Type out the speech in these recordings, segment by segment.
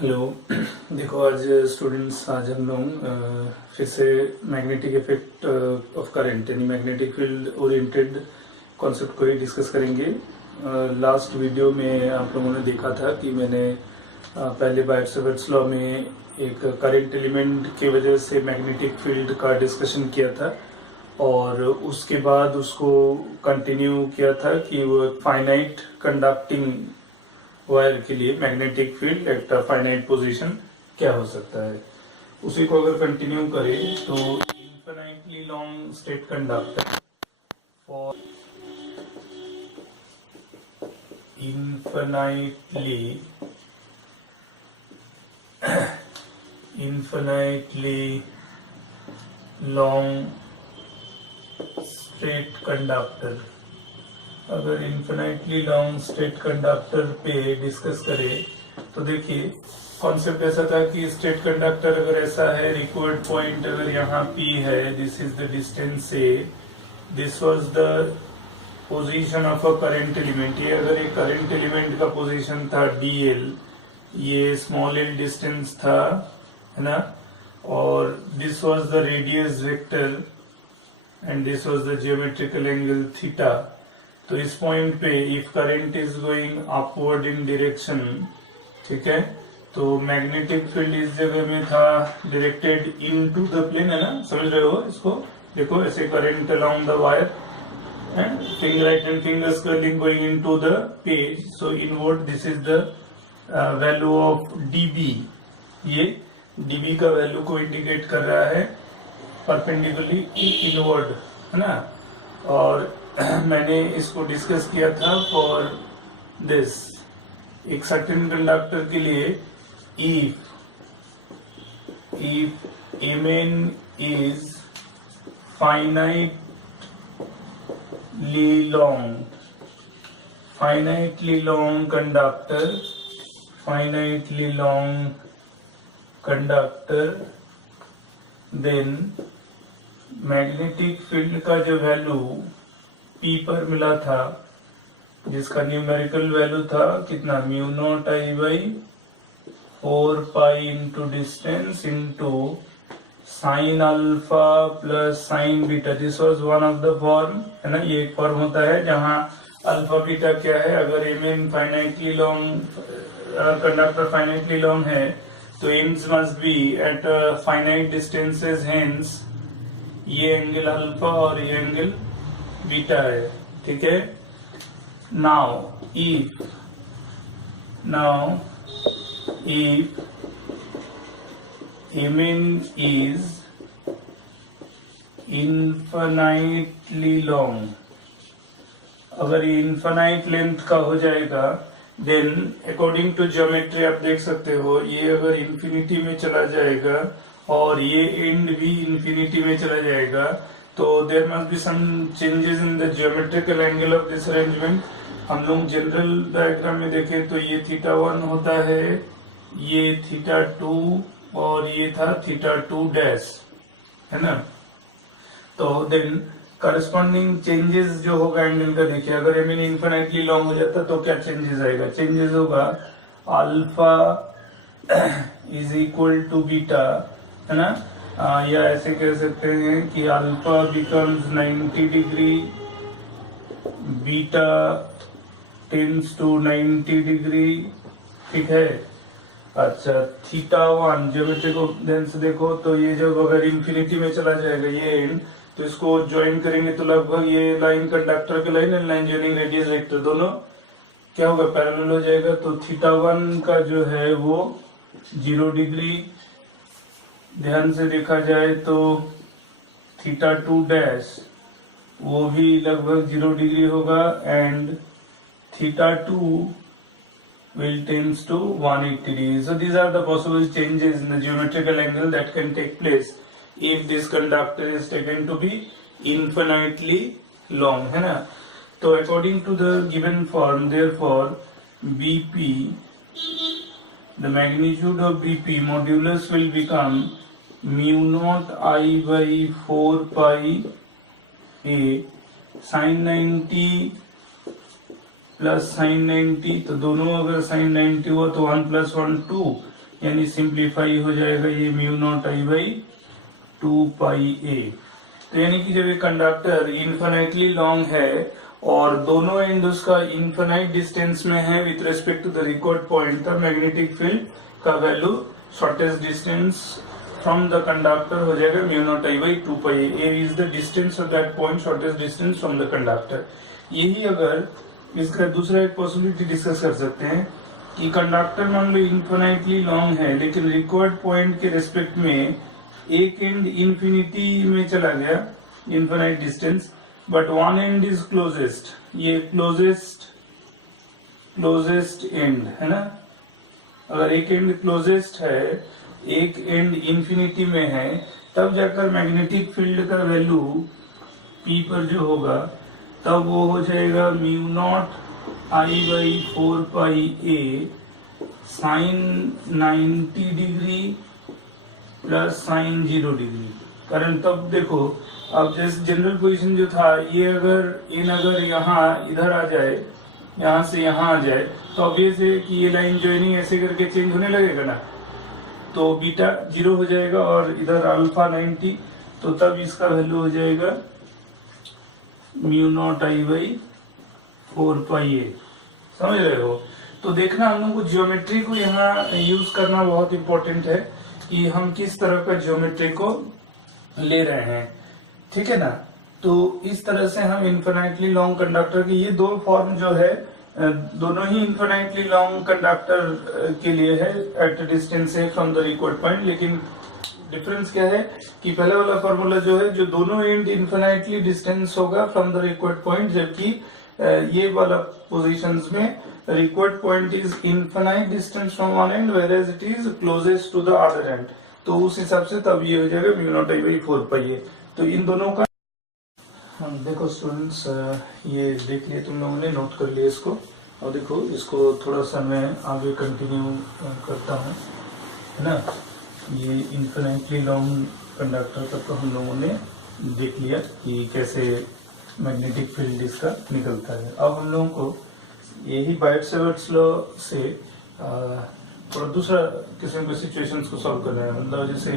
Hello. देखो आज students, आज हम लोग फिर से मैग्नेटिक इफेक्ट ऑफ करंट यानी मैग्नेटिक फील्ड ओरिएंटेड कॉन्सेप्ट को ही डिस्कस करेंगे। लास्ट वीडियो में आप लोगों ने देखा था कि मैंने पहले बायर्ट्स लॉ में एक करंट एलिमेंट की वजह से मैग्नेटिक फील्ड का डिस्कशन किया था और उसके बाद उसको कंटिन्यू किया था कि वो फाइनाइट कंडक्टिंग वायर के लिए magnetic field at a finite position क्या हो सकता है। उसी को अगर कंटिन्यू करें तो infinitely long state conductor for infinitely long straight conductor, अगर इन्फिनाइटली लॉन्ग स्ट्रेट कंडक्टर पे डिस्कस करें तो देखिए कॉन्सेप्ट ऐसा था कि स्ट्रेट कंडक्टर अगर ऐसा है, रिक्वायर्ड पॉइंट अगर यहाँ P है, दिस इज द डिस्टेंस से, this was the position of a current element. ये अगर एक करंट एलिमेंट का पोजीशन था dl, ये स्मॉल l डिस्टेंस था, है ना, और this was the radius vector and this was the geometrical angle theta. तो इस पॉइंट पे if current is going upward in direction, ठीक है, तो मैग्नेटिक फील्ड इस जगह में था डायरेक्टेड इनटू द प्लेन, है ना, समझ रहे हो इसको। देखो ऐसे current along the wire and finger right hand fingers curling going into the page, so inward this is the value of dB। ये dB का वैल्यू को इंडिकेट कर रहा है परपेंडिकुलरली इनवर्ड, है ना। और मैंने इसको डिस्कस किया था फॉर दिस एक सर्टेन कंडक्टर के लिए, if A main is finitely long conductor, then magnetic field का जो वैल्यू P पर मिला था, जिसका न्यूमेरिकल वैल्यू था कितना, mu naught I by 4 pi into distance into sine alpha plus sign beta. This was one of the form, है ना। ये एक फॉर्म होता है जहां अल्फा बीटा क्या है, अगर M finitely long conductor finitely long है तो ends must be at finite distances, hence ये एंगल अल्फा और ये एंगल बीटा है, ठीक है। Now if M is infinitely long, अगर ये इन्फिनाइट लेंथ का हो जाएगा, देन अकॉर्डिंग टू ज्योमेट्री आप देख सकते हो ये अगर इंफिनिटी में चला जाएगा और ये एंड भी इंफिनिटी में चला जाएगा, तो there must be some changes in the geometrical angle of this arrangement. हम लोग जनरल डायग्राम में देखें तो ये θ1 होता है, ये θ2 और ये था θ2 डैश, है ना। तो देन करस्पॉन्डिंग चेंजेस जो होगा एंगल का, देखिए अगर एम इनफिनिटली लॉन्ग हो जाता तो क्या चेंजेस आएगा, चेंजेस होगा alpha is equal to beta, है ना। या ऐसे कह सकते हैं कि अल्फा becomes 90 degree, beta tends to 90 degree, ठीक है। अच्छा θ1 ज्योमेट्री को ध्यान से देखो तो ये जब अगर इंफिनिटी में चला जाएगा ये एंड, तो इसको ज्वाइन करेंगे तो लगभग ये लाइन कंडक्टर की line and line joining radius vector दोनों क्या होगा, पैरेलल हो जाएगा। तो θ1 का जो है वो 0 डिग्री, ध्यान से देखा जाए तो θ2 डैश वो भी लगभग 0 डिग्री होगा and θ2 will tends to 180 degrees. So these are the possible changes in the geometrical angle that can take place if this conductor is taken to be infinitely long, है ना। तो according to the given form, therefore BP, the magnitude of BP modulus will become mu naught I by 4 pi a sin 90 plus sign 90, तो दोनों अगर sign 90 हुआ तो 1 + 1 2, यानी simplify हो जाएगा ये mu naught I by 2πa। तो यानी कि जब ये कंडक्टर इन्फिनाइटली लॉन्ग है और दोनों एंड उसका इन्फिनाइट डिस्टेंस में है with respect to the record point, तब मैग्नेटिक फील्ड का value shortest distance from the conductor हो जाएगा mu naught I by 2πa। A is the distance of that point, shortest distance from the conductor. यही अगर इसका दूसरा एक possibility discuss कर सकते हैं कि कंडक्टर मान लो इन्फिनाइटली लॉन्ग है लेकिन रिक्वायर्ड पॉइंट के रेस्पेक्ट में एक एंड इंफिनिटी में चला गया, infinite distance, but one and is closest, ये क्लोजेस्ट एंड है ना। अगर एक एंड क्लोजेस्ट है, एक एंड इंफिनिटी में है, तब जाकर मैग्नेटिक फील्ड का वैल्यू P पर जो होगा तब वो हो जाएगा mu naught I by 4πa sine 90 degree plus sine 0 degree. कारण तब देखो, अब जैसे जनरल पोजीशन जो था, ये अगर यहाँ इधर आ जाए, यहाँ से यहाँ आ जाए, तो ऑब्वियस है कि ये लाइन ज्वाइनिंग ऐसे करके चेंज होने लगेगा ना, तो बीटा 0 हो जाएगा और इधर अल्फा 90, तो तब इसका वैल्यू हो जाएगा mu naught I by 4πa। समझ रहे हो? तो देखना, हम लोग को ज्योमेट्री को यहाँ यूज करना बहुत इंपॉर्टेंट है कि हम किस तरह का ज्योमेट्री को ले रहे हैं, ठीक है ना। तो इस तरह से हम इन्फिनाइटली लॉन्ग कंडक्टर की ये दो फॉर्म जो है, दोनों ही इन्फिनाइटली लॉन्ग कंडक्टर के लिए है एट डिस्टेंस है फ्रॉम द रिक्वायर्ड पॉइंट। लेकिन डिफरेंस क्या है कि पहले वाला फॉर्मूला जो है, जो दोनों एंड इन्फिनाइटली डिस्टेंस होगा फ्रॉम द रिक्वायर्ड पॉइंट, जबकि ये वाला पोजीशंस में required point is infinite distance from one end whereas it is closest to the other end. तो उस हिसाब से तब ये हो जाएगा mu naught I by 4πa। तो इन दोनों का हम देखो स्टूडेंट्स, ये देख लिए तुम लोगों ने, नोट कर लिया इसको। और देखो इसको थोड़ा सा मैं आगे कंटिन्यू करता हूँ, है ना। ये इन्फिनाइटली लॉन्ग कंडक्टर तक तो हम लोगों ने देख लिया कि कैसे मैग्नेटिक फील्ड इसका निकलता है। अब हम लोगों को यही बाइट-सेवर्ट्स लॉ से थोड़ा दूसरा किस्म के सिचुएशंस को सॉल्व करना है। मतलब जैसे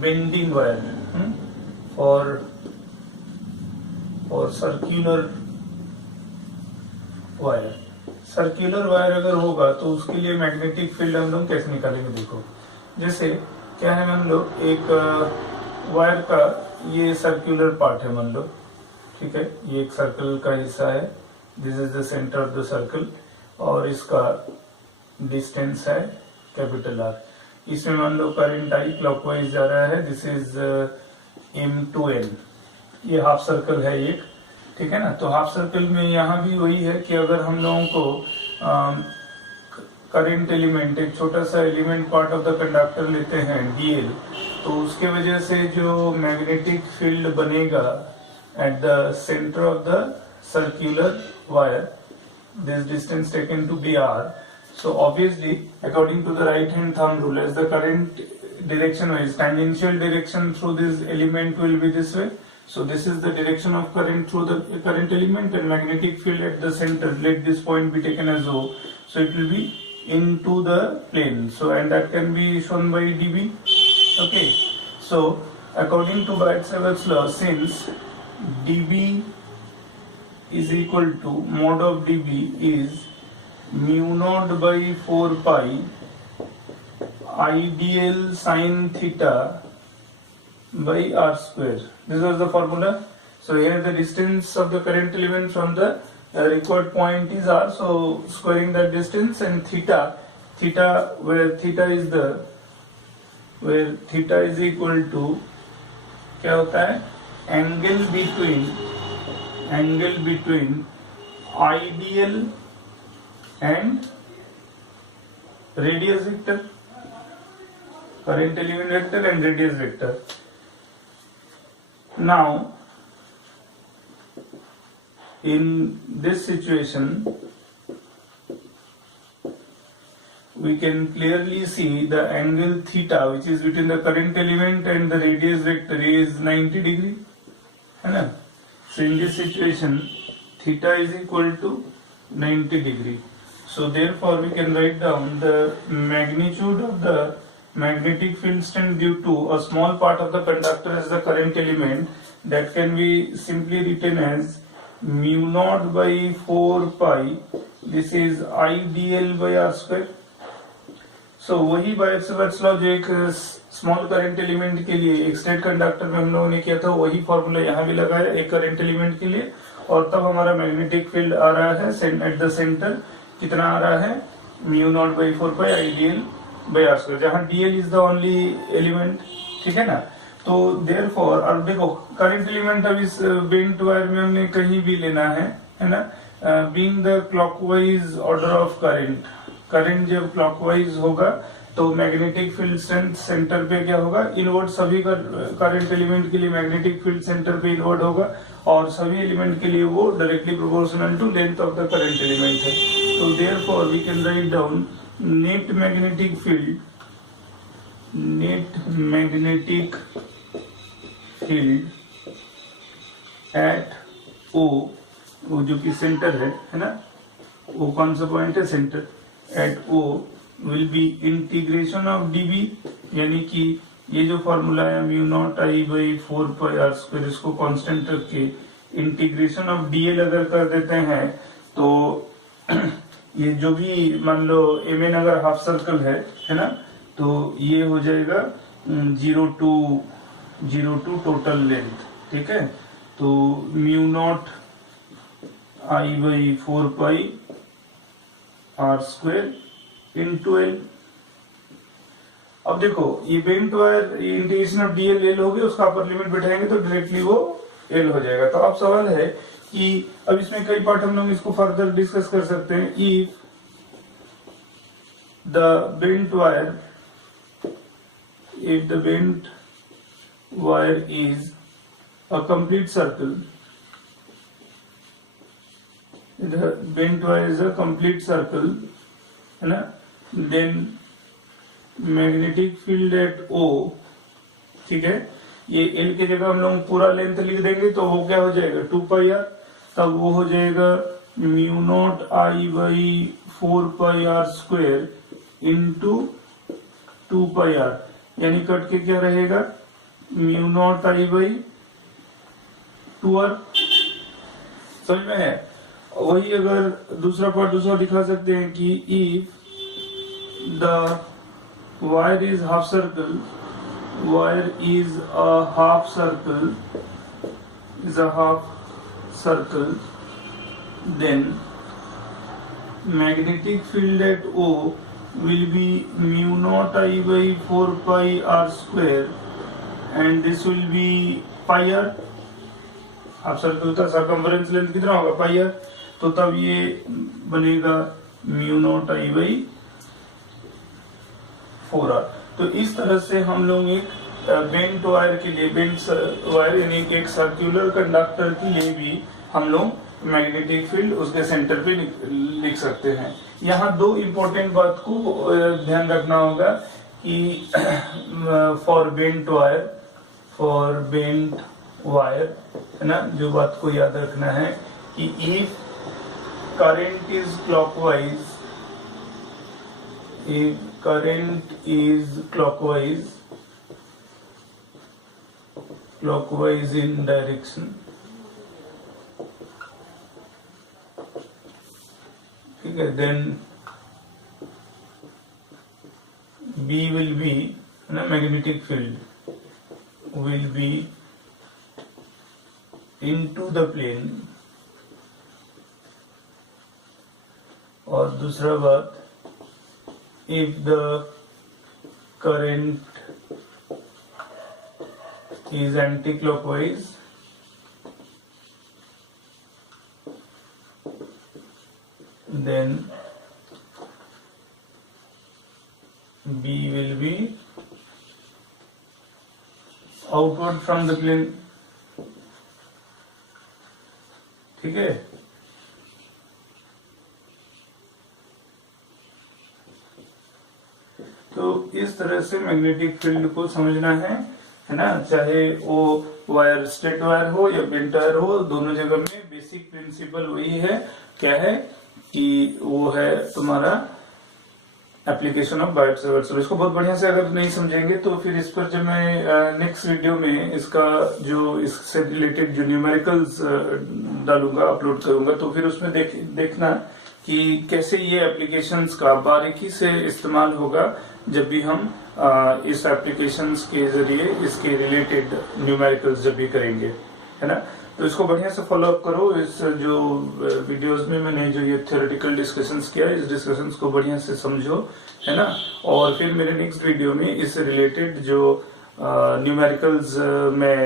बेंडिंग वायर और सर्कुलर वायर अगर होगा तो उसके लिए मैग्नेटिक फील्ड हम लोग कैसे निकालेंगे। देखो, जैसे क्या है, मान लो एक वायर का ये सर्कुलर पार्ट है, मान लो, ठीक है, ये एक सर्कल का हिस्सा है, this is the centre of the circle, और इसका डिस्टेंस है कैपिटल R। इसमें मान लो करंट I क्लॉकवाइज जा रहा है, दिस इज M2N, ये हाफ सर्कल है एक, ठीक है ना। तो हाफ सर्कल में यहाँ भी वही है कि अगर हम लोगों को करंट एलिमेंट, एक छोटा सा element part of the conductor लेते हैं DL, तो उसके वजह से जो मैग्नेटिक फील्ड बनेगा at the centre of the circular wire, this distance taken to be R. So obviously, according to the right hand thumb rule, as the current direction wise, tangential direction through this element will be this way. So this is the direction of current through the current element, and magnetic field at the center, let this point be taken as O. So it will be into the plane. So and that can be shown by dB. Okay. So according to Biot-Savart's law, since dB is equal to mod of dB is mu naught by 4 pi ideal sin theta by r square. This was the formula. So here the distance of the current element from the required point is r. So squaring that distance, and theta where theta is equal to क्या होता है, angle between ideal and radius vector, current element vector and radius vector. Now in this situation we can clearly see the angle theta, which is between the current element and the radius vector, is 90 degree, है ना। So in this situation theta is equal to 90 degree. So therefore we can write down the magnitude of the magnetic field strength due to a small part of the conductor as the current element, that can be simply written as mu naught by 4 pi, this is I dl by r square. सो वही bikes law जो एक small current element के लिए एक state conductor में हम लोगों ने किया था, वही फॉर्मूला यहाँ भी लगाया एक करंट एलिमेंट के लिए, और तब हमारा मैग्नेटिक फील्ड आ रहा है एट द सेंटर, कितना आ रहा है mu nought by 4 pi I DL by R square, जहाँ DL is the only element, ठीक है ना। तो देयरफॉर अब देखो करंट एलिमेंट अब इस बेंट वायर में हमने कहीं भी लेना है ना, being the clockwise order of current, current जब क्लॉकवाइज होगा तो मैग्नेटिक फील्ड स्ट्रेंथ सेंटर पे क्या होगा, इनवर्ड, सभी करंट एलिमेंट के लिए मैग्नेटिक फील्ड सेंटर पे इनवर्ड होगा, और सभी एलिमेंट के लिए वो directly proportional to length of the current element है। तो therefore we can write down net magnetic field, net magnetic field at O, वो जो कि सेंटर है ना, वो कौन सा पॉइंट है, centre, at O will be integration of dB, यानी कि ये जो फॉर्मूला है mu naught I by 4 pi R square, इसको कांस्टेंट रख के इंटीग्रेशन ऑफ डीएल अगर कर देते हैं तो ये जो भी मान लो एम एन अगर हाफ सर्कल है ना, तो ये हो जाएगा 0 टू टोटल लेंथ, ठीक है। तो mu naught I by 4 pi R square into L. अब देखो ये bent wire integration of dL L हो गया, उसका अपर लिमिट बैठाएंगे तो डायरेक्टली वो एल हो जाएगा। तो अब सवाल है कि अब इसमें कई पार्ट हम लोग इसको फर्दर डिस्कस कर सकते हैं। If the bent wire, if the bent wire is a complete circle, the bent wire is a complete circle, है ना, then magnetic field at O, ठीक है, ये L की जगह हम लोग पूरा लेंथ लिख देंगे तो वो क्या हो जाएगा 2 पाई आर, तब वो हो जाएगा mu naught I by 4 pi R square into 2 pi R, यानी कट के क्या रहेगा mu naught I by 2 R. समझ में है? वही अगर दूसरा पार्ट दूसरा दिखा सकते हैं कि if the wire is half circle, wire is a half circle, is a half circle, then magnetic field at O will be mu naught I by 4 pi r square and this will be pi r, half circle का circumference length कितना होगा pi R, तो तब ये बनेगा mu naught I by 4 R. तो इस तरह से हम लोग एक बेंट वायर के लिए, बेंट वायर यानी एक सर्कुलर कंडक्टर के लिए भी हम लोग मैग्नेटिक फील्ड उसके सेंटर पे लिख सकते हैं। यहाँ दो इम्पोर्टेंट बात को ध्यान रखना होगा कि फॉर बेंट वायर है ना, जो बात को याद रखना है कि if current is clockwise, if current is clockwise in direction, ठीक है, देन B will be ना magnetic field will be into the plane, और दूसरा बात if the current is anti-clockwise, then B will be outward from the plane, ठीक है। तो इस तरह से मैग्नेटिक फील्ड को समझना है ना, चाहे वो वायर स्ट्रेट वायर हो या बेंट वायर हो, दोनों जगह में बेसिक प्रिंसिपल वही है, क्या है कि वो है तुम्हारा एप्लीकेशन ऑफ बायोसेवर्सल। इसको बहुत बढ़िया से अगर नहीं समझेंगे तो फिर इस पर जब मैं नेक्स्ट वीडियो में इसका जो इससे रिलेटेड जो न्यूमेरिकल्स डालूंगा, अपलोड करूंगा, तो फिर उसमें देखना कि कैसे ये एप्लीकेशंस का बारीकी से इस्तेमाल होगा जब भी हम इस एप्लीकेशंस के जरिए इसके रिलेटेड न्यूमेरिकल्स जब भी करेंगे, है ना। तो इसको बढ़िया से फॉलो अप करो। इस जो वीडियोस में मैंने जो ये थ्योरेटिकल डिस्कशंस किया, इस डिस्कशंस को बढ़िया से समझो, है ना। और फिर मेरे नेक्स्ट वीडियो में इस रिलेटेड जो न्यूमेरिकल्स मैं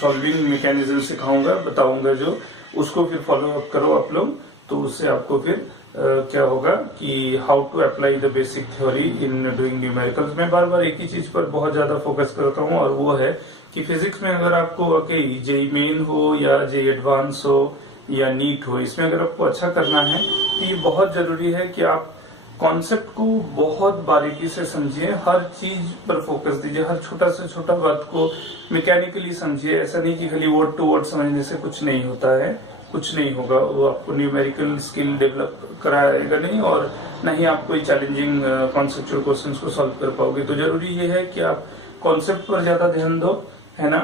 सॉल्विंग मैकेनिज्म सिखाऊंगा, बताऊंगा, जो उसको फिर फॉलो अप करो आप लोग। तो उससे आपको फिर क्या होगा कि how to apply the basic theory in doing numericals. मैं बार बार एक ही चीज पर बहुत ज्यादा फोकस करता हूँ, और वो है कि फिजिक्स में अगर आपको जेई मेन हो या जेई एडवांस हो या नीट हो, इसमें अगर आपको अच्छा करना है तो ये बहुत जरूरी है कि आप कॉन्सेप्ट को बहुत बारीकी से समझिए, हर चीज पर फोकस दीजिए, हर छोटा से छोटा बात को मैकेनिकली समझिए। ऐसा नहीं कि खाली वर्ड टू वर्ड समझने से कुछ नहीं होता है, कुछ नहीं होगा, वो आपको न्यूमेरिकल स्किल डेवलप कराएगा नहीं, और न ही आप कोई चैलेंजिंग कॉन्सेप्चुअल क्वेश्चंस को सॉल्व कर पाओगे। तो जरूरी ये है कि आप कॉन्सेप्ट पर ज्यादा ध्यान दो, है ना।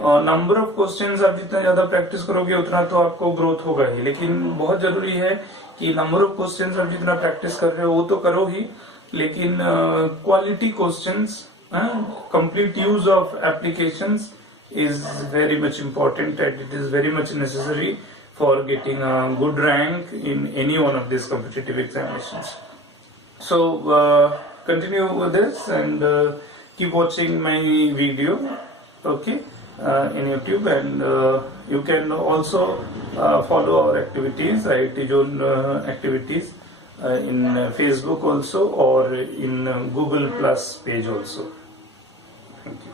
और नंबर ऑफ क्वेश्चंस आप जितना ज्यादा प्रैक्टिस करोगे उतना तो आपको ग्रोथ होगा ही, लेकिन बहुत जरूरी है कि नंबर ऑफ क्वेश्चंस आप जितना प्रैक्टिस कर रहे हो वो तो करो ही, लेकिन quality questions, complete use of applications is very much important, and it is very much necessary for getting a good rank in any one of these competitive examinations. So continue with this and keep watching my video, okay, in YouTube, and you can also follow our activities, IIT Zone activities in Facebook also, or in Google Plus page also. Thank you.